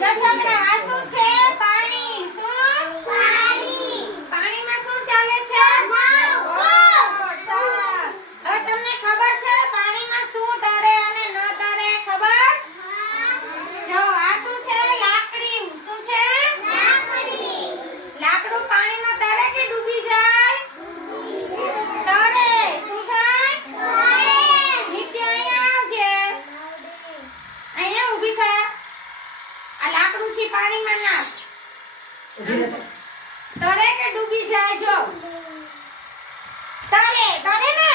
જો છોકરા આ શું છે? પાણી. શું? પાણી. પાણીમાં શું ચાલે છે? હવે તમને ખબર છે પાણીમાં શું તરે અને ન તરે? ખબર? જો આ શું છે? લાકડી. શું છે? લાકડી. લાકડું પાણીમાં તરે કે ડૂબી જાય? તરે. શું થાય? નિત્ય અહીંયા આવજે. અહીંયા ઊભી થા. આ લાકડું છે પાણીમાં નાખ. તરે કે ડૂબી જાય? જો તરે. તરે ને?